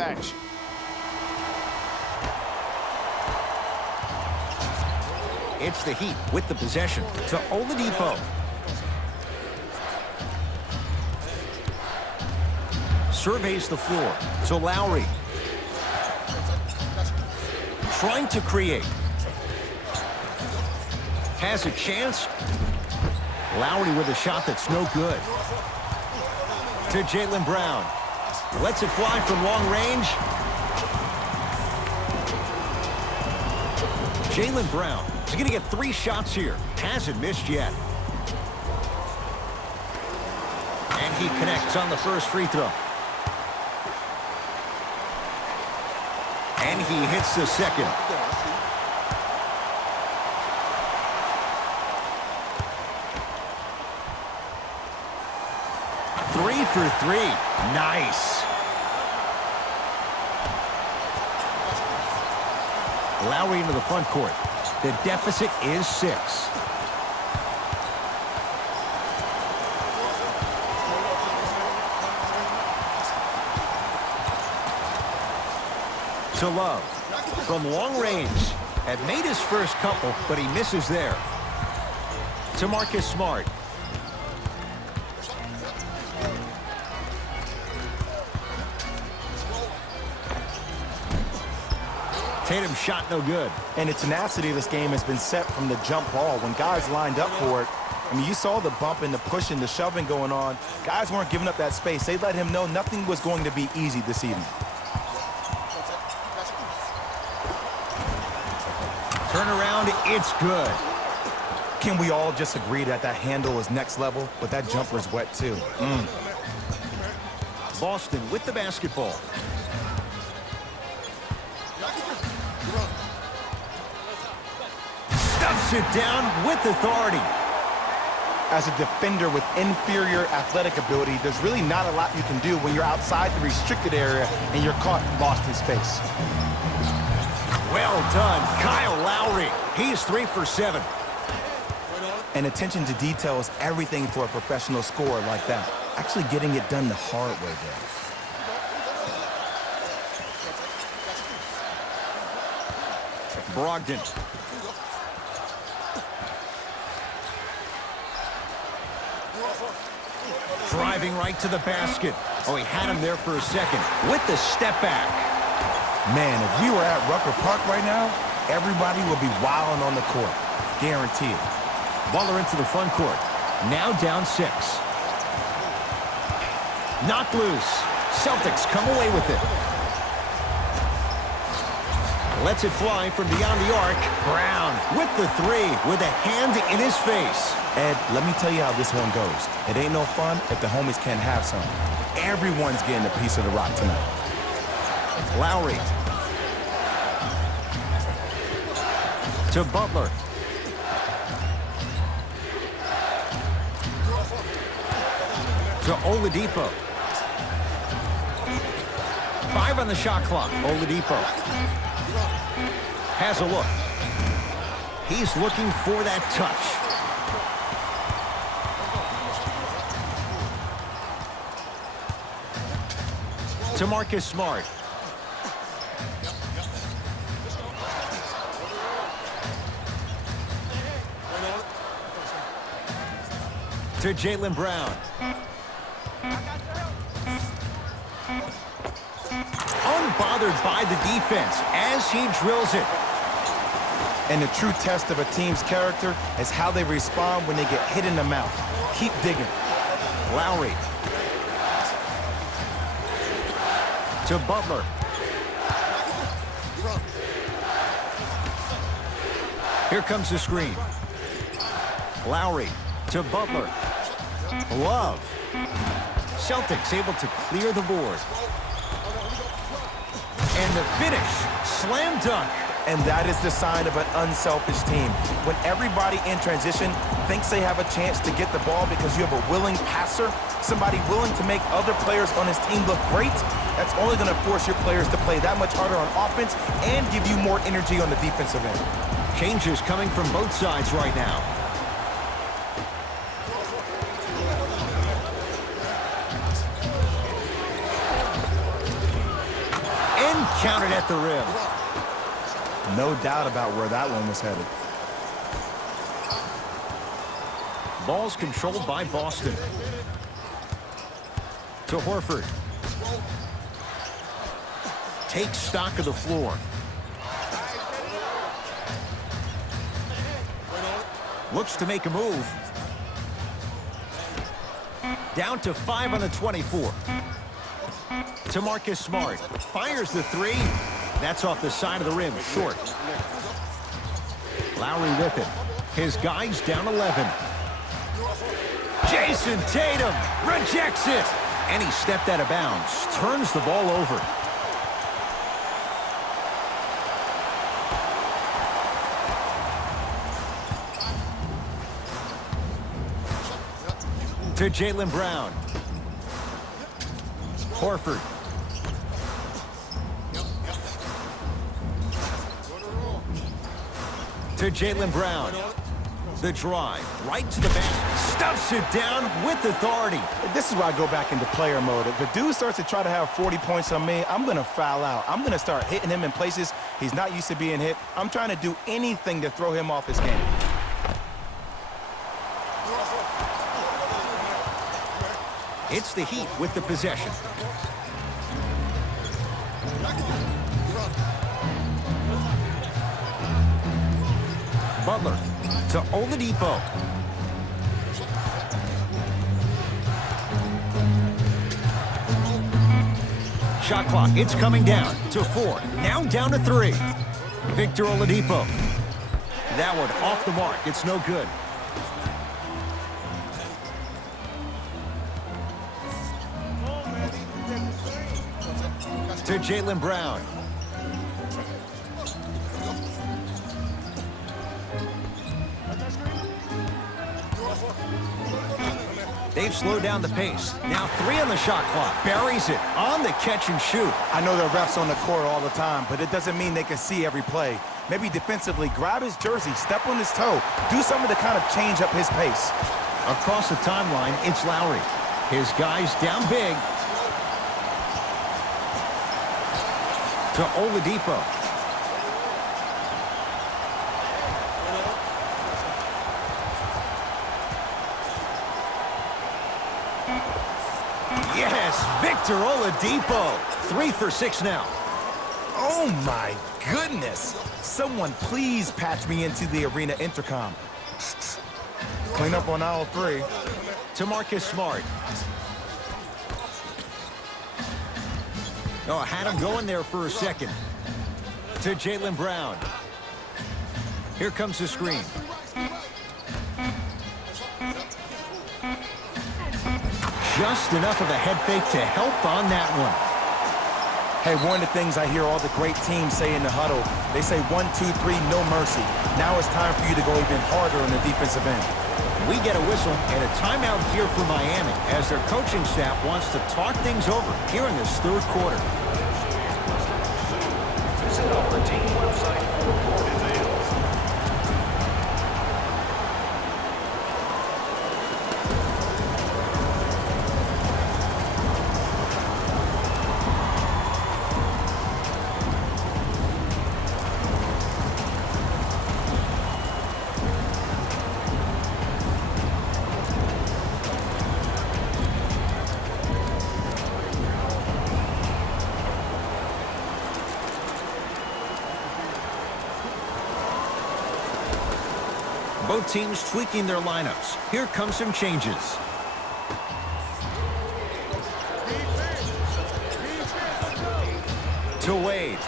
action. It's the Heat with the possession to Oladipo. Surveys the floor to Lowry. Trying to create. Has a chance. Lowry with a shot that's no good. To Jaylen Brown. Lets it fly from long range. Jaylen Brown is going to get 3 shots here. Hasn't missed yet. And he connects on the first free throw. And he hits the second. Three for 3. Nice. Lowry into the front court. The deficit is 6. To Love. From long range. Had made his first couple, but he misses there. To Marcus Smart. Tatum's shot no good. And the tenacity of this game has been set from the jump ball. When guys lined up for it, I mean, you saw the bumping, the pushing, the shoving going on. Guys weren't giving up that space. They let him know nothing was going to be easy this evening. Turn around, it's good. Can we all just agree that that handle is next level, but that jumper is wet too? Boston with the basketball. Stuffs it down with authority. As a defender with inferior athletic ability, there's really not a lot you can do when you're outside the restricted area and you're caught lost in space. Well done, Kyle Lowry. He's 3 for 7. And attention to detail is everything for a professional scorer like that. Actually getting it done the hard way there. Brogdon. Driving right to the basket. Oh, he had him there for a second with the step back. Man, if we were at Rucker Park right now, everybody would be wilding on the court. Guaranteed. Butler into the front court. Now down 6. Knocked loose. Celtics come away with it. Lets it fly from beyond the arc. Brown with the 3 with a hand in his face. Ed, let me tell you how this one goes. It ain't no fun if the homies can't have some. Everyone's getting a piece of the rock tonight. Lowry. To Butler. To Oladipo. 5 on the shot clock. Oladipo has a look. He's looking for that touch. To Marcus Smart. To Jaylen Brown. Unbothered by the defense as he drills it. And the true test of a team's character is how they respond when they get hit in the mouth. Keep digging. Lowry. To Butler. Here comes the screen. Lowry to Butler. Love. Celtics able to clear the board. And the finish. Slam dunk. And that is the sign of an unselfish team. When everybody in transition thinks they have a chance to get the ball because you have a willing passer, somebody willing to make other players on his team look great, that's only going to force your players to play that much harder on offense and give you more energy on the defensive end. Changes coming from both sides right now. counted at the rim. No doubt about where that one was headed. Ball's controlled by Boston. To Horford. Takes stock of the floor. Looks to make a move. Down to 5 on the 24. To Marcus Smart. Fires the three. That's off the side of the rim. Short. Lowry with it. His guy's down 11. Jason Tatum rejects it. And he stepped out of bounds. Turns the ball over. To Jaylen Brown. Horford. To Jaylen Brown. The drive. Right to the basket. Stuffs it down with authority. This is why I go back into player mode. If the dude starts to try to have 40 points on me, I'm going to foul out. I'm going to start hitting him in places he's not used to being hit. I'm trying to do anything to throw him off his game. It's the Heat with the possession. Butler to Oladipo. Shot clock, it's coming down to 4. Now down to 3. Victor Oladipo. That one off the mark. It's no good. To Jaylen Brown. They've slowed down the pace. Now 3 on the shot clock. Buries it on the catch and shoot. I know there are refs on the court all the time, but it doesn't mean they can see every play. Maybe defensively, grab his jersey, step on his toe, do something to kind of change up his pace. Across the timeline, it's Lowry. His guy's down big. To Oladipo. Yes, Victor Oladipo. 3 for 6 now. Oh my goodness. Someone please patch me into the arena intercom. Clean up on aisle 3. To Marcus Smart. Oh, had him going there for a second. To Jaylen Brown. Here comes the screen. Just enough of a head fake to help on that one. Hey, one of the things I hear all the great teams say in the huddle, they say 1, 2, 3, no mercy. Now it's time for you to go even harder on the defensive end. We get a whistle and a timeout here for Miami as their coaching staff wants to talk things over here in this third quarter. Visit our team website for more details. Both teams tweaking their lineups. Here come some changes. To Wade.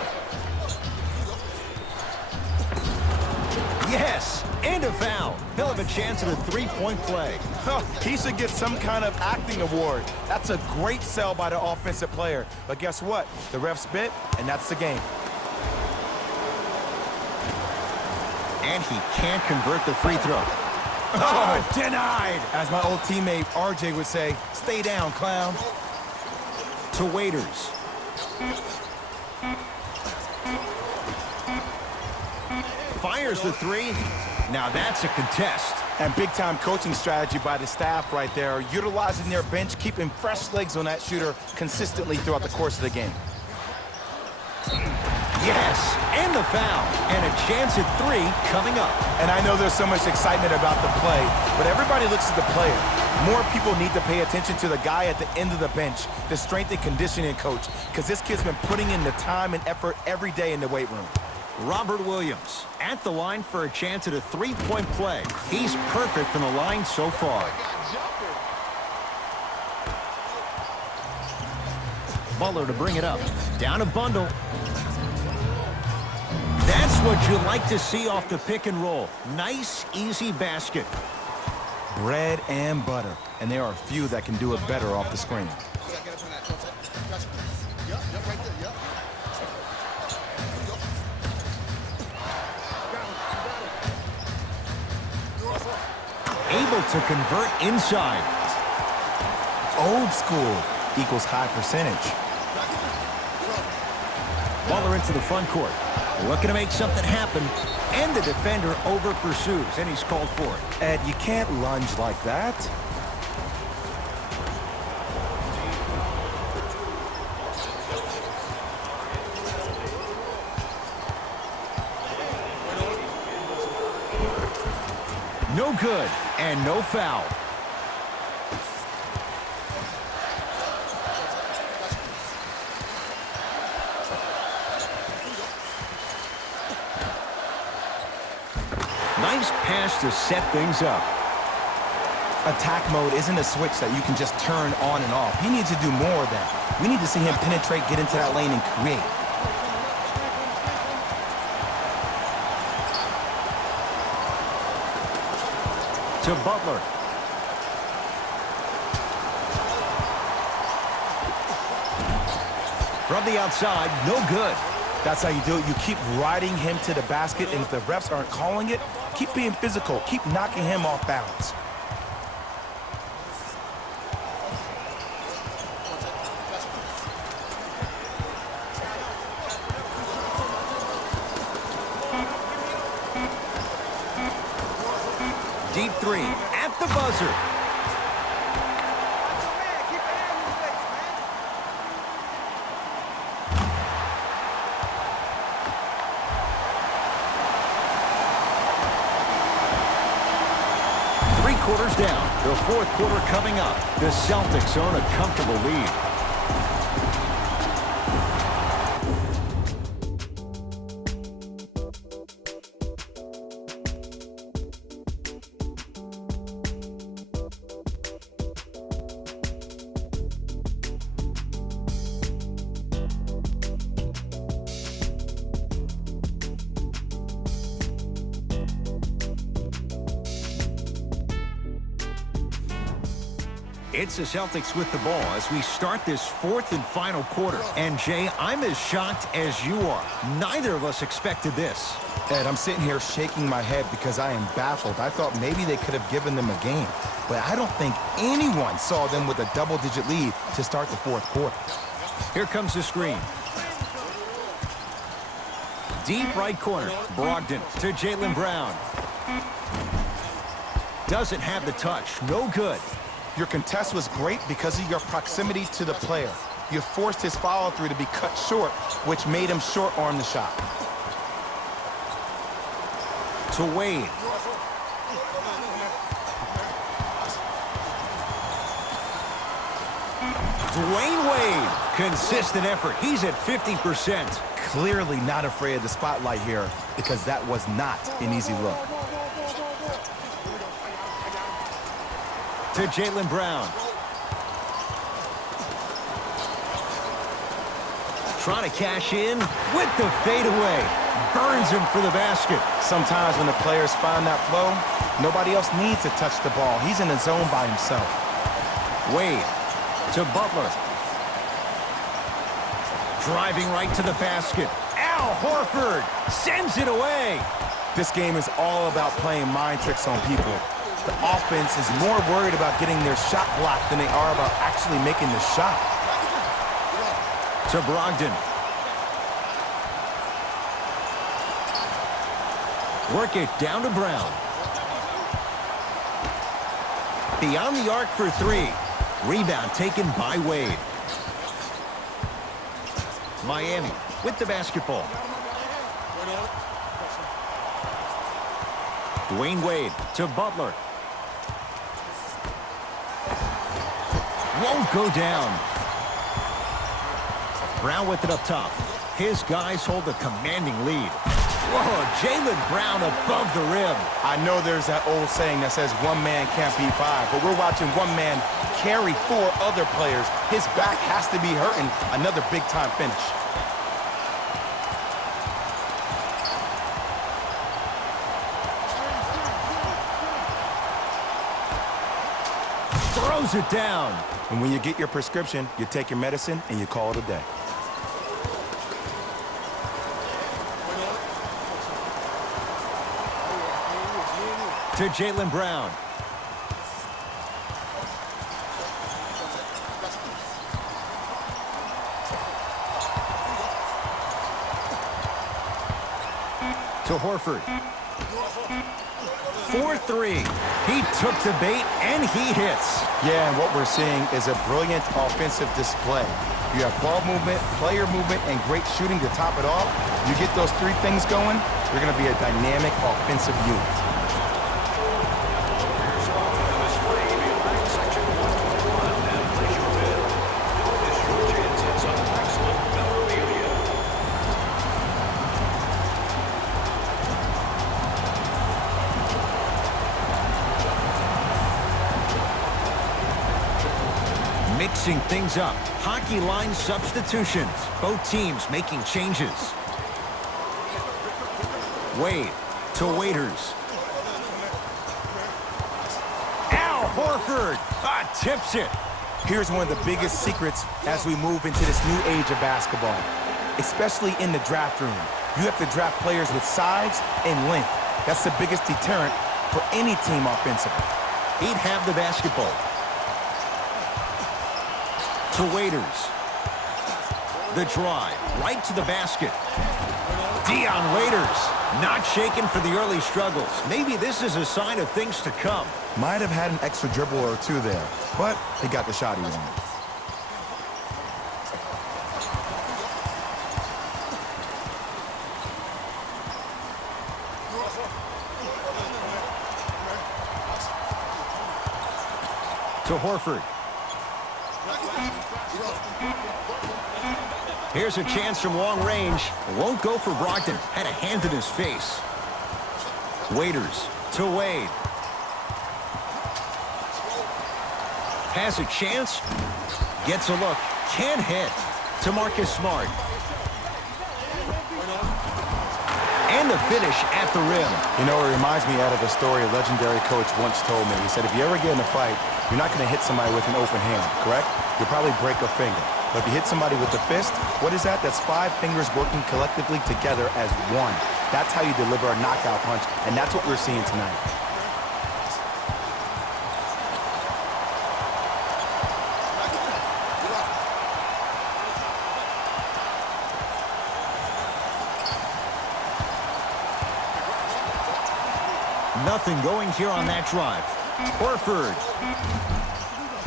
Yes, and a foul. He'll have a chance at a three-point play. He should get some kind of acting award. That's a great sell by the offensive player. But guess what? The ref spit, and that's the game. And he can't convert the free throw. Oh, denied. As my old teammate RJ would say, stay down, clown. To Waiters. Fires the three. Now that's a contest. And big-time coaching strategy by the staff right there, utilizing their bench, keeping fresh legs on that shooter consistently throughout the course of the game. Yes, and the foul. And a chance at 3 coming up. And I know there's so much excitement about the play, but everybody looks at the player. More people need to pay attention to the guy at the end of the bench, the strength and conditioning coach, because this kid's been putting in the time and effort every day in the weight room. Robert Williams at the line for a chance at a 3-point play. He's perfect from the line so far. Butler to bring it up. Down a bundle. That's what you like to see off the pick and roll. Nice, easy basket. Bread and butter, and there are a few that can do it better off the screen. Able to convert inside. Old school equals high percentage. Butler into the front court. Looking to make something happen. And the defender over pursues, and he's called for it. Ed, you can't lunge like that. No good, and no foul. Nice pass to set things up. Attack mode isn't a switch that you can just turn on and off. He needs to do more of that. We need to see him penetrate, get into that lane, and create. To Butler. From the outside, no good. That's how you do it. You keep riding him to the basket, and if the refs aren't calling it, keep being physical. Keep knocking him off balance. Deep 3 at the buzzer. Quarters down. The fourth quarter coming up. The Celtics own a comfortable lead. It's the Celtics with the ball as we start this fourth and final quarter. And, Jay, I'm as shocked as you are. Neither of us expected this. Ed, I'm sitting here shaking my head because I am baffled. I thought maybe they could have given them a game. But I don't think anyone saw them with a double-digit lead to start the fourth quarter. Here comes the screen. Deep right corner. Brogdon to Jaylen Brown. Doesn't have the touch. No good. Your contest was great because of your proximity to the player. You forced his follow-through to be cut short, which made him short-arm the shot. To Wade. Dwayne Wade. Consistent effort. He's at 50%. Clearly not afraid of the spotlight here because that was not an easy look. To Jaylen Brown. Trying to cash in with the fadeaway. Burns him for the basket. Sometimes when the players find that flow, nobody else needs to touch the ball. He's in the zone by himself. Wade to Butler. Driving right to the basket. Al Horford sends it away. This game is all about playing mind tricks on people. The offense is more worried about getting their shot blocked than they are about actually making the shot. To Brogdon. Work it down to Brown. Beyond the arc for 3. Rebound taken by Wade. Miami with the basketball. Dwayne Wade to Butler. Won't go down. Brown with it up top. His guys hold a commanding lead. Whoa, Jaylen Brown above the rim. I know there's that old saying that says one man can't beat five, but we're watching one man carry four other players. His back has to be hurting. Another big-time finish. Throws it down. And when you get your prescription, you take your medicine and you call it a day. To Jaylen Brown. To Horford. 4-3. He took the bait and he hits. Yeah, and what we're seeing is a brilliant offensive display. You have ball movement, player movement, and great shooting to top it off. You get those three things going, you're going to be a dynamic offensive unit. Mixing things up. Hockey line substitutions. Both teams making changes. Wade to Waiters. Al Horford tips it. Here's one of the biggest secrets as we move into this new age of basketball, especially in the draft room. You have to draft players with size and length. That's the biggest deterrent for any team offensively. He'd have the basketball. To Waiters. The drive, right to the basket. Dion Waiters, not shaken for the early struggles. Maybe this is a sign of things to come. Might have had an extra dribble or two there, but he got the shot he wanted. To Horford. Here's a chance from long range. Won't go for Brogdon. Had a hand in his face. Waiters to Wade. Has a chance. Gets a look. Can't hit. To Marcus Smart. And the finish at the rim. You know, it reminds me out of a story a legendary coach once told me. He said, if you ever get in a fight, you're not going to hit somebody with an open hand, correct? You'll probably break a finger. But if you hit somebody with the fist, what is that? That's 5 fingers working collectively together as one. That's how you deliver a knockout punch, and that's what we're seeing tonight. Nothing going here on that drive. Horford.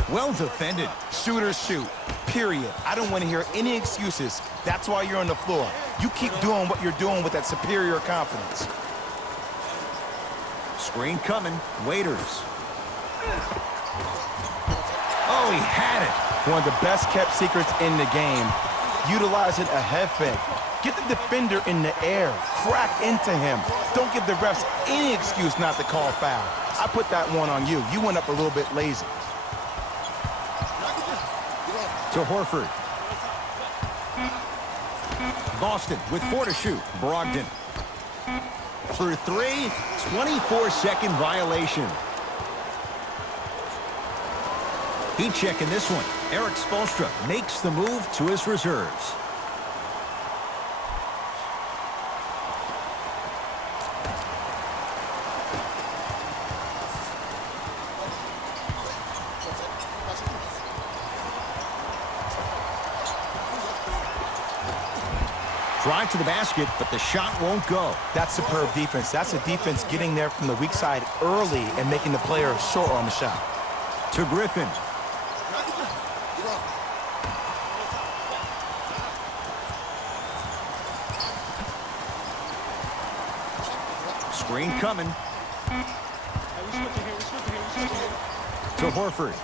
Well defended. Shooters shoot, period. I don't want to hear any excuses. That's why you're on the floor. You keep doing what you're doing with that superior confidence. Screen coming. Waiters. Oh, he had it. One of the best kept secrets in the game. Utilizing a head fake. Get the defender in the air. Crack into him. Don't give the refs any excuse not to call foul. I put that one on you. You went up a little bit lazy. To Horford. Boston with 4 to shoot. Brogdon. For 3, 24-second violation. Heat checking this one. Eric Spoelstra makes the move to his reserves. Drive to the basket, but the shot won't go. That's superb defense. That's a defense getting there from the weak side early and making the player short on the shot. To Griffin. Screen coming. To Horford.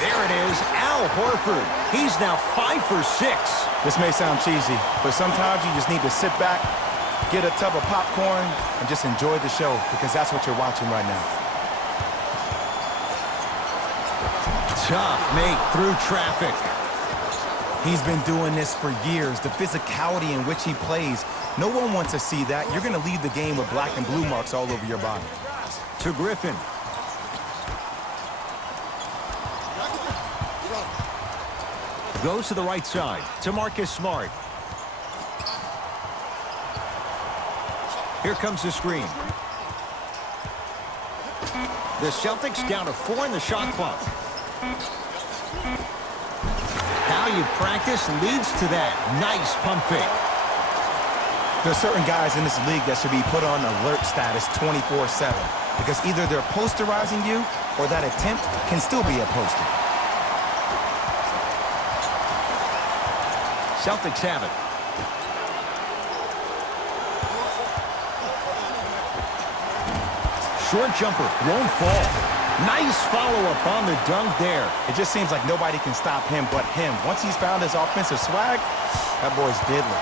There it is, Al Horford. He's now 5 for 6. This may sound cheesy, but sometimes you just need to sit back, get a tub of popcorn, and just enjoy the show, because that's what you're watching right now. Tough make through traffic. He's been doing this for years. The physicality in which he plays, no one wants to see that. You're going to leave the game with black and blue marks all over your body. To Griffin. Goes to the right side, to Marcus Smart. Here comes the screen. The Celtics down to 4 in the shot clock. How you practice leads to that. Nice pump fake. There's certain guys in this league that should be put on alert status 24/7, because either they're posterizing you or that attempt can still be a poster. Celtics have it. Short jumper, won't fall. Nice follow-up on the dunk there. It just seems like nobody can stop him but him. Once he's found his offensive swag, that boy's deadly.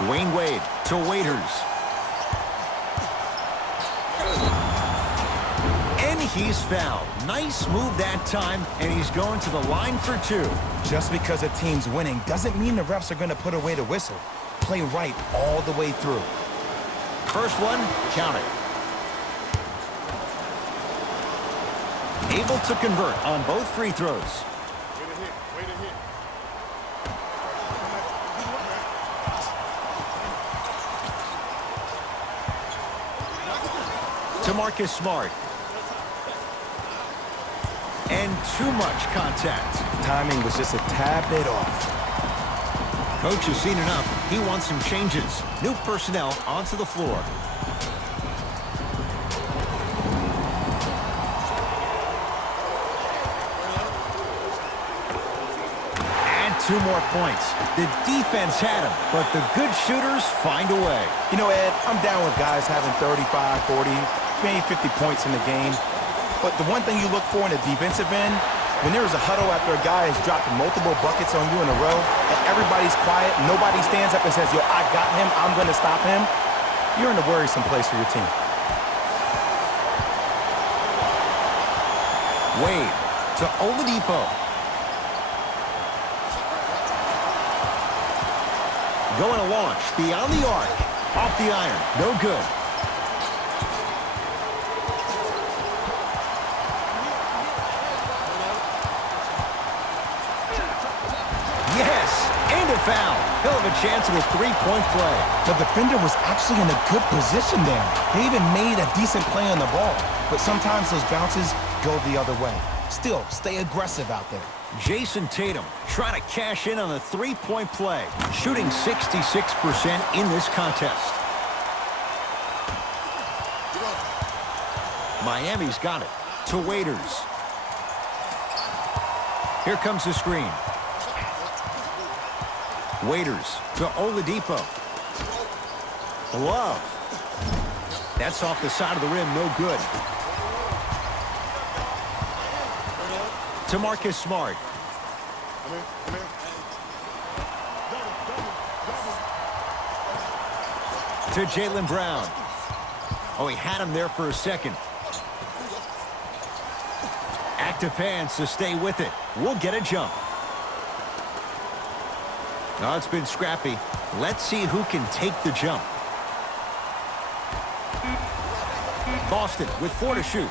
Dwayne Wade to Waiters. And he's fouled. Nice move that time, and he's going to the line for 2. Just because a team's winning doesn't mean the refs are going to put away the whistle. Play right all the way through. First one, count it. Able to convert on both free throws. To Marcus Smart. And too much contact. Timing was just a tad bit off. Coach has seen enough. He wants some changes. New personnel onto the floor. And 2 more points. The defense had him, but the good shooters find a way. You know, Ed, I'm down with guys having 35, 40, maybe 50 points in the game. But the one thing you look for in a defensive end, when there is a huddle after a guy has dropped multiple buckets on you in a row, and everybody's quiet, nobody stands up and says, yo, I got him, I'm going to stop him, you're in a worrisome place for your team. Wade to Oladipo. Going to launch beyond the arc. Off the iron. No good. Yes, and a foul. He'll have a chance at a 3-point play. The defender was actually in a good position there. They even made a decent play on the ball. But sometimes those bounces go the other way. Still, stay aggressive out there. Jason Tatum trying to cash in on a 3-point play. Shooting 66% in this contest. Miami's got it. To Waiters. Here comes the screen. Waiters to Oladipo. Love. That's off the side of the rim, no good. To Marcus Smart. To Jaylen Brown. Oh, he had him there for a second. Active hands to stay with it. We'll get a jump. Oh, it's been scrappy. Let's see who can take the jump. Boston with 4 to shoot.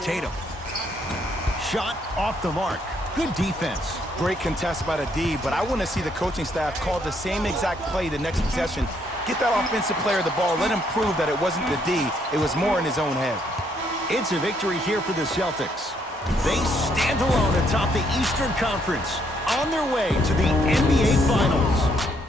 Tatum. Shot off the mark. Good defense. Great contest by the D, but I want to see the coaching staff call the same exact play the next possession. Get that offensive player the ball. Let him prove that it wasn't the D. It was more in his own head. It's a victory here for the Celtics. They stand alone atop the Eastern Conference, on their way to the NBA Finals.